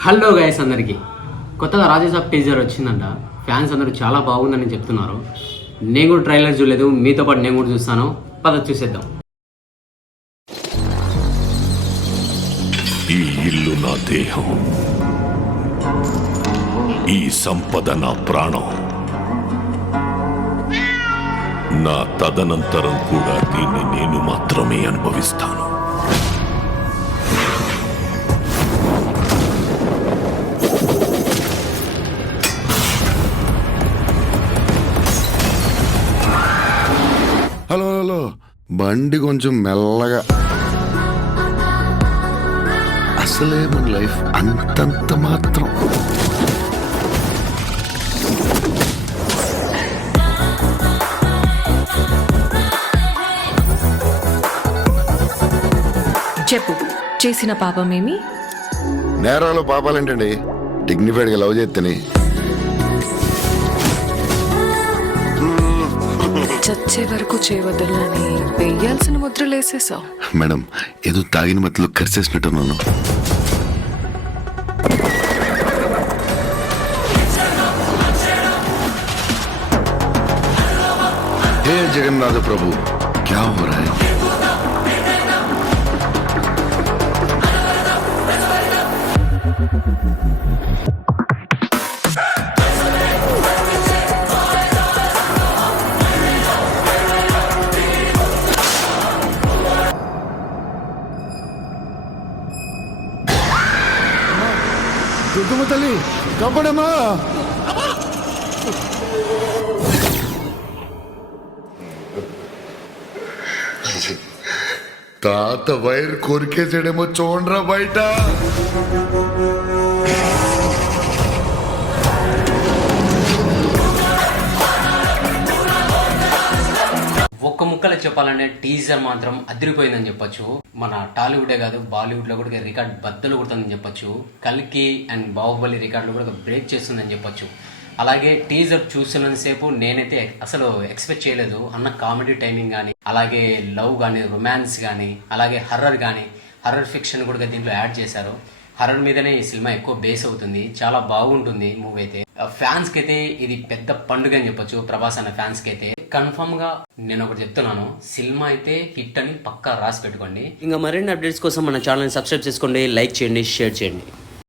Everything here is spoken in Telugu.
హలో గైస్ అందరికీ కొత్తగా రాజేసాబ్ టీజర్ వచ్చిందంట. ఫ్యాన్స్ అందరూ చాలా బాగుందని చెప్తున్నారు. నేను కూడా ట్రైలర్ చూడలేదు, మీతో పాటు నేను కూడా చూస్తాను. పద చూసేద్దాం. ఈ ఇల్లు నా దేహం, ఈ సంపద నా ప్రాణం. నా తదనంతరం కూడా దీన్ని నేను మాత్రమే అనుభవిస్తాను. హలో హలో, బండి కొంచెం మెల్లగా. అసలే మన లైఫ్ అంతంత మాత్రం. చెప్పు, చేసిన పాపమేమి? నేరాలు పాపాలేంటండి, డిగ్నిఫైడ్గా లవ్ చేస్తేనే. చచ్చే వరకు చేయవద్దని వేయాల్సిన ముద్రలేసేసావు. మేడం, ఏదో తాగిన మత్తులో కరిచేసినట్టున్నాను. హే జగన్నాథ ప్రభు, క్యా హో రహా హై? దుర్గమ్మ తల్లి కాపాడమ్మా. తాత వైర్ కొరికేసాడేమో చూడరా బయట. ఒక్క ముక్కలో చెప్పాలంటే టీజర్ మాత్రం అదిరిపోయిందని చెప్పొచ్చు. మన టాలీవుడే కాదు, బాలీవుడ్ లో కూడా రికార్డ్ బద్దలు కొడుతుందని చెప్పొచ్చు. కల్కి అండ్ బాహుబలి రికార్డులు కూడా బ్రేక్ చేస్తుందని చెప్పొచ్చు. అలాగే టీజర్ చూసినంతసేపు నేనైతే అసలు ఎక్స్పెక్ట్ చేయలేదు. అన్న కామెడీ టైమింగ్ కానీ, అలాగే లవ్ కానీ, రొమాన్స్ కానీ, అలాగే హర్రర్ కానీ, హర్రర్ ఫిక్షన్ కూడా దీంట్లో యాడ్ చేశారు. హర్రర్ మీదనే ఈ సినిమా ఎక్కువ బేస్ అవుతుంది. చాలా బాగుంటుంది మూవీ అయితే. ఫ్యాన్స్ కి అయితే ఇది పెద్ద పండుగ అని చెప్పొచ్చు. ప్రభాస్ అన్న ఫ్యాన్స్ కి అయితే కన్ఫర్మ్ గా నేను ఒకటి చెప్తున్నాను, సినిమా అయితే హిట్ అని పక్కా రాసి పెట్టుకోండి. ఇంకా మరిన్ని అప్డేట్స్ కోసం మన ఛానల్ సబ్స్క్రైబ్ చేసుకోండి, లైక్ చేయండి, షేర్ చేయండి.